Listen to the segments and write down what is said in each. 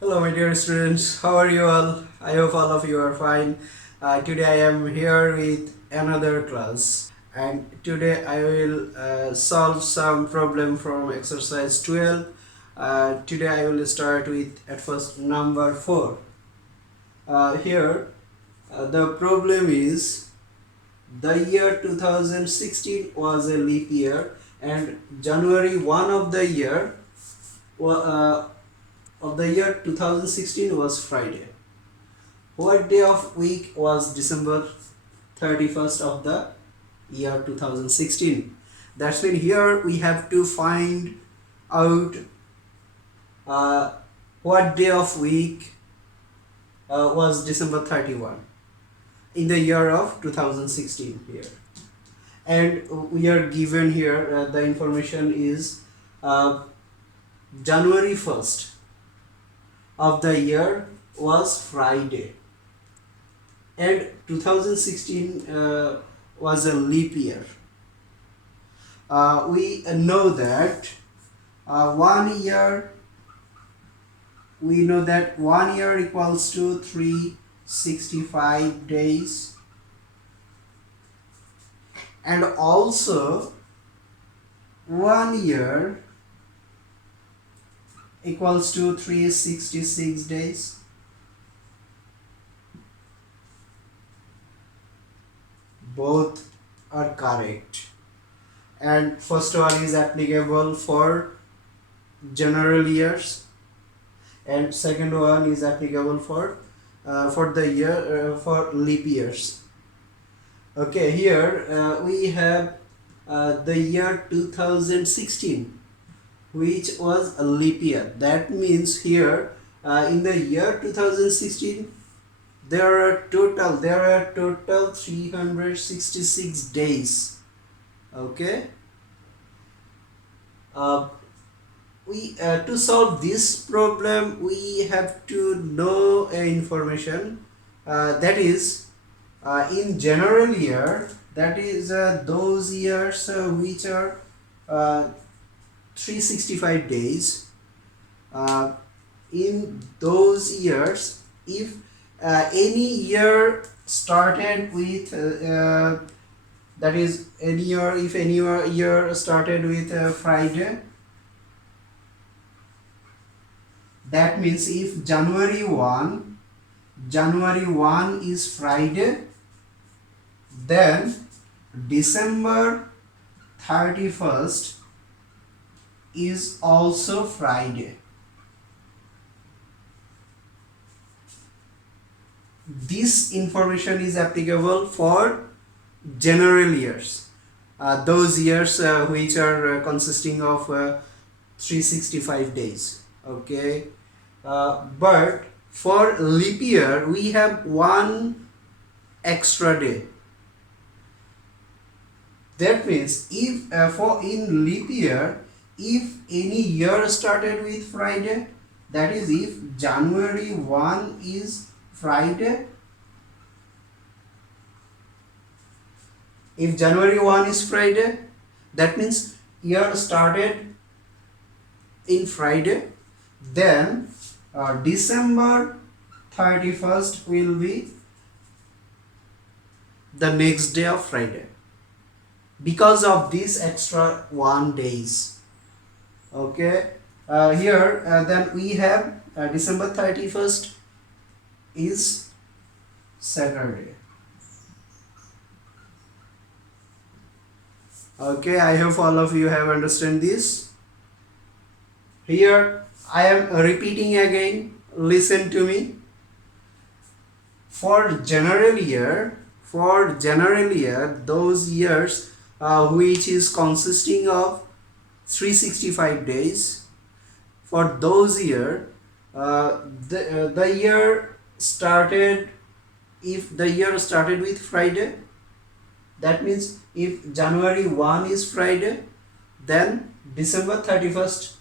Hello, my dear students. How are you all? I hope all of you are fine. Today I am here with another class, and today I will solve some problem from exercise 12. Today I will start with at first number 4. Here the problem is the year 2016 was a leap year, and January 1 of the year 2016 was Friday. What day of week was December 31st of the year 2016? That's mean here we have to find out uh, what day of week was December 31 in the year of 2016 here. And we are given here the information is January 1st of the year was Friday, and 2016 was a leap year. We know that 1 year, we know that 1 year equals to 365 days, and also 1 year equals to 366 days. Both are correct, and first one is applicable for general years, and second one is applicable for the year for leap years. Okay, here we have the year 2016, which was a leap year. That means here in the year 2016 there are total 366 days. Okay, we to solve this problem we have to know information that is in general year, that is those years which are 365 days. In those years, if any year started with that is any year, if any year started with Friday, that means if January 1 is Friday, then December 31st is also Friday. This information is applicable for general years, those years which are consisting of 365 days. Okay, but for leap year we have one extra day. That means if for in leap year, if any year started with Friday, that is if January 1 is Friday, if January 1 is Friday, that means year started in Friday, then December 31st will be the next day of Friday, because of this extra 1 days. Okay, here then we have December 31st is Saturday. Okay, I hope all of you have understood this. Here I am repeating again, listen to me. For general year, those years which is consisting of 365 days, for those year the year started, if the year started with Friday, that means if January 1 is Friday, then December 31st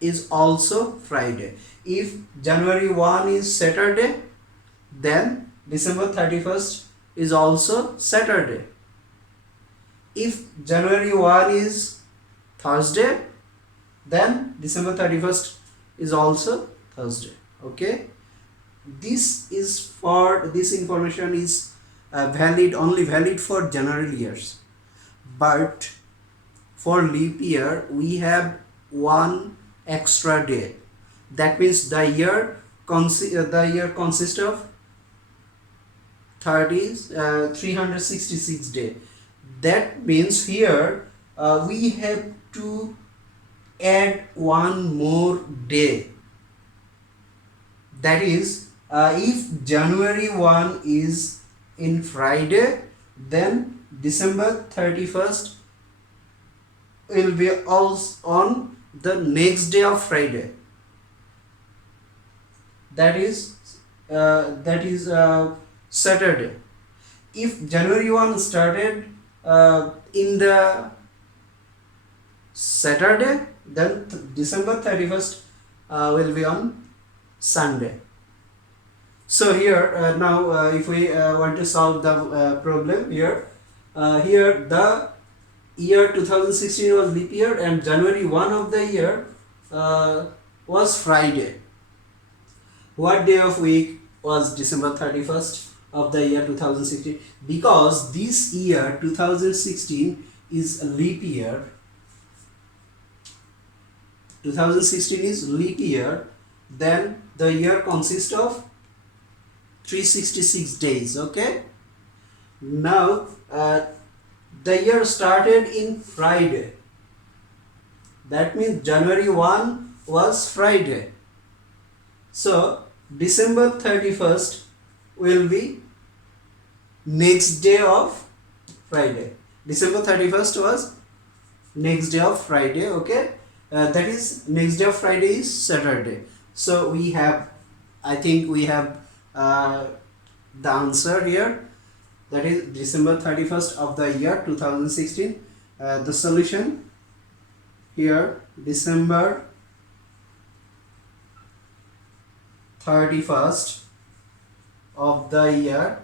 is also Friday. If January 1 is Saturday, then December 31st is also Saturday. If January 1 is Thursday, then December 31st is also Thursday. Okay, this information is only valid for general years, but for leap year we have one extra day. That means the year consists of 366 day. That means here we have to add one more day. That is, if January 1 is in Friday, then December 31st will be also on the next day of Friday. That is Saturday. If January 1 started in the Saturday, then December 31st will be on Sunday. So here now if we want to solve the problem here, here the year 2016 was leap year and January 1 of the year was Friday. What day of week was December 31st of the year 2016? Because this year 2016 is a leap year. 2016 is leap year, then the year consists of 366 days. Okay, now the year started in Friday. That means January 1 was Friday. So December 31st will be next day of Friday. December 31st was next day of Friday. Okay, that is next day of Friday is Saturday. So we have, I think we have the answer here. That is December 31st of the year 2016. The solution here, December 31st of the year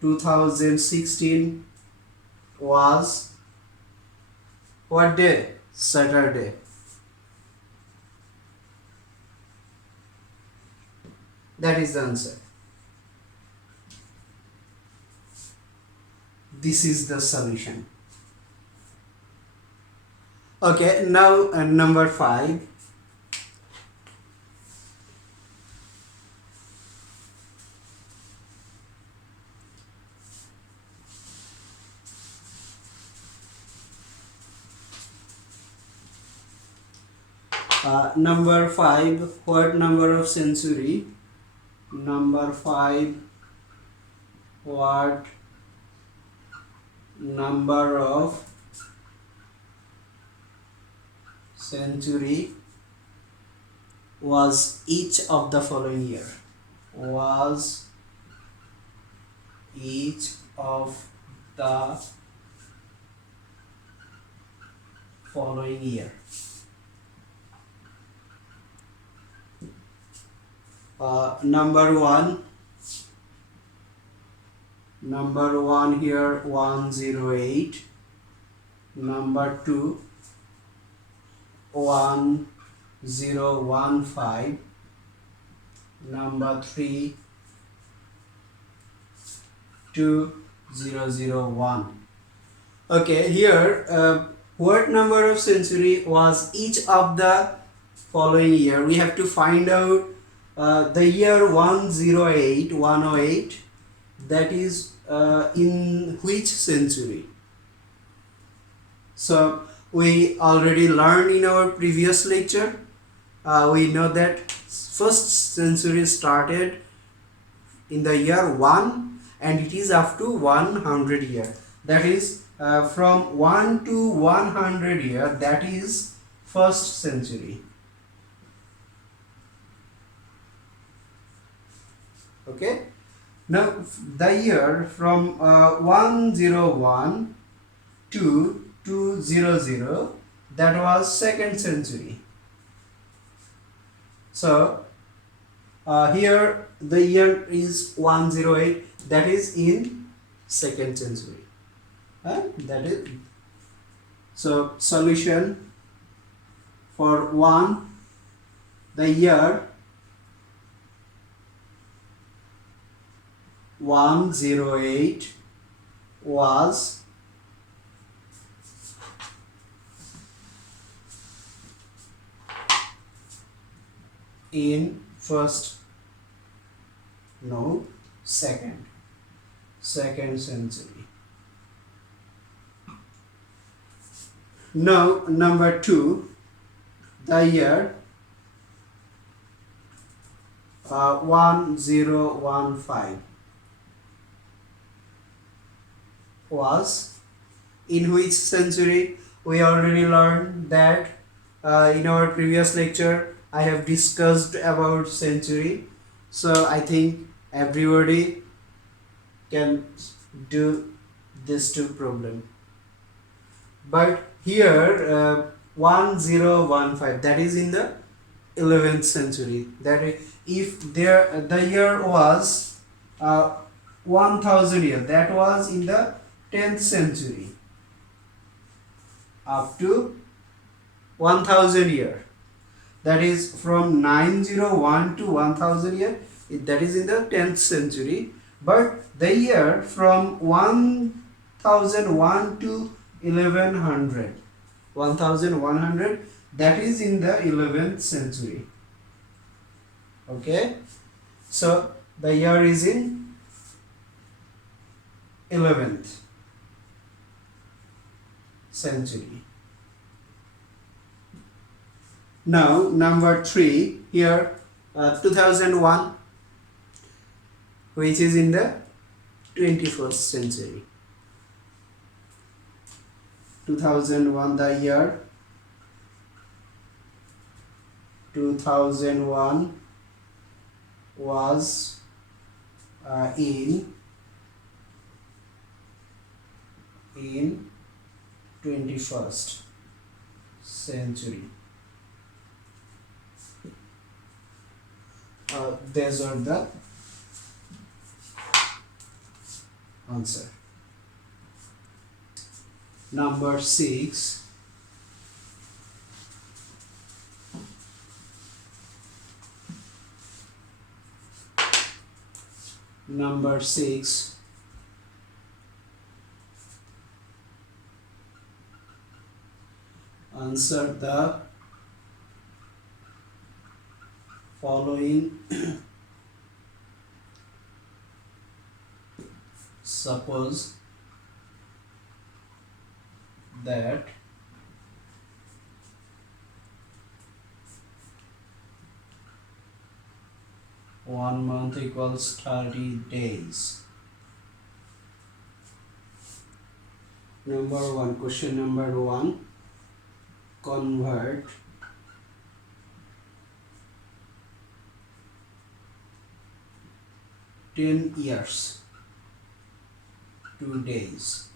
2016 was what day? Saturday. That is the answer. This is the solution. Okay, now number 5. Number 5, what number of century? Number 5, what number of century was each of the following year? Was each of the following year? Number 1 here 108. Number 2 1015. Number 3 2001. Okay, here what number of century was each of the following year? We have to find out the year 108, that is in which century? So we already learned in our previous lecture. We know that first century started in the year 1 and it is up to 100 year. That is from 1 to 100 year, that is first century. Okay, now the year from 101 to 200, that was second century. So here the year is 108, that is in second century. That is, so solution for one, the year 108 was in second century. Now number 2, the year 1015 was in which century? We already learned that in our previous lecture I have discussed about century, so I think everybody can do this two problem. But here 1015, that is in the 11th century. That is, if there the year was 1000 year, that was in the 10th century up to 1000 year, that is from 901 to 1000 year, that is in the 10th century. But the year from 1001 to 1100, that is in the 11th century. Okay, so the year is in 11th century. Now number 3, here 2001, which is in the 21st century. 2001, the year 2001 was in 21st century. These are the answer. Number 6, answer the following. Suppose that one month equals 30 days. Question number 1, convert ten years to days.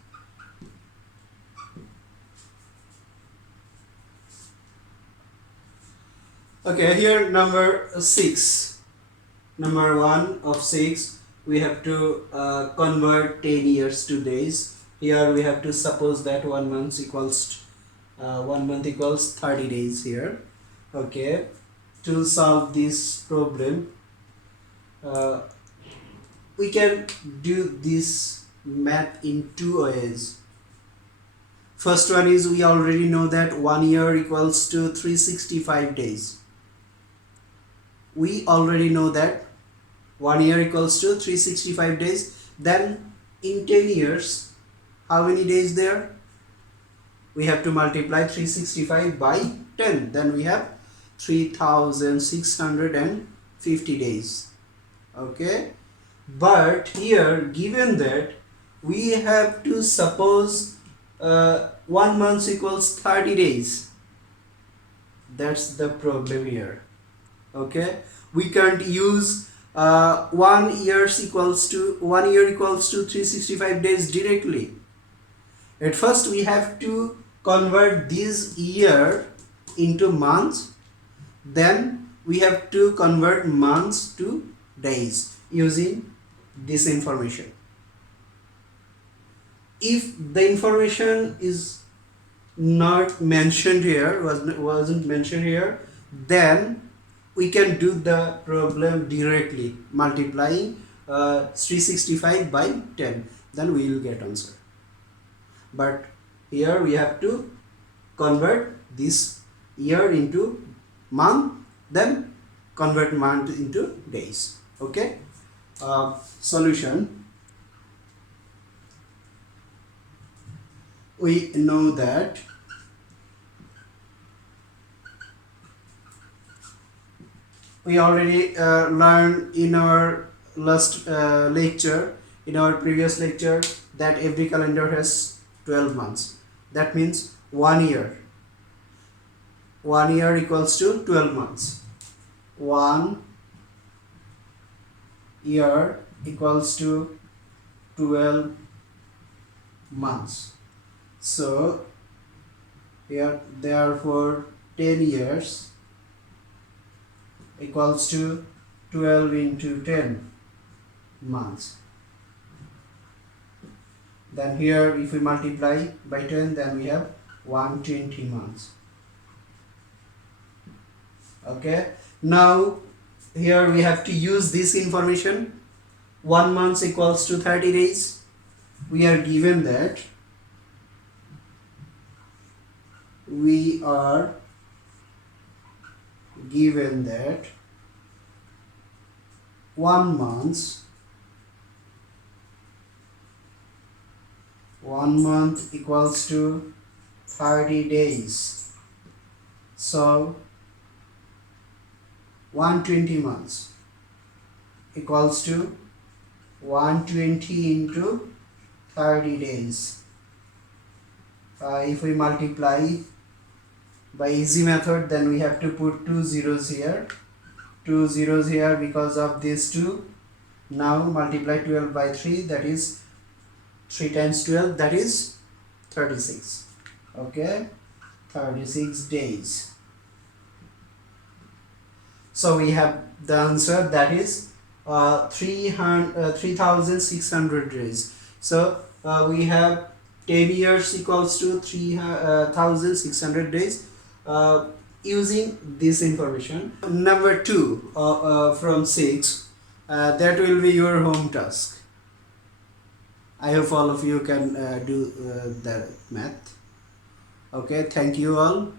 Okay, here number 6, number 1 of 6, we have to convert 10 years to days. Here we have to suppose that 1 month equals 30 days here. Okay, to solve this problem we can do this math in 2 ways. First one is, we already know that 1 year equals to 365 days. We already know that 1 year equals to 365 days. Then in 10 years, how many days there? We have to multiply 365 by 10. Then we have 3650 days. Okay. But here, given that we have to suppose 1 month equals 30 days. That's the problem here. Okay, we can't use 1 year equals to 365 days directly. At first we have to convert this year into months, then we have to convert months to days using this information. If the information is not mentioned here, wasn't mentioned here, then we can do the problem directly, multiplying 365 by 10, then we will get answer. But here we have to convert this year into month, then convert month into days. Okay. Solution. We know that we already learned in our last lecture, in our previous lecture, that every calendar has 12 months. That means 1 year. 1 year equals to 12 months. 1 year equals to 12 months. So here, therefore 10 years equals to 12 into 10 months. Then here if we multiply by 10, then we have 120 months. Okay, now here we have to use this information. 1 month equals to 30 days. We are given that 1 month equals to 30 days. So 120 months equals to 120 into 30 days. If we multiply by easy method, then we have to put 2 zeros here, 2 zeros here because of these two. Now multiply 12 by 3, that is 3 times 12, that is 36. Okay, 36 days. So we have the answer, that is 3600 days. So we have 10 years equals to 3600 days using this information. Number 2 from 6, that will be your home task. I hope all of you can do the math. Okay, thank you all.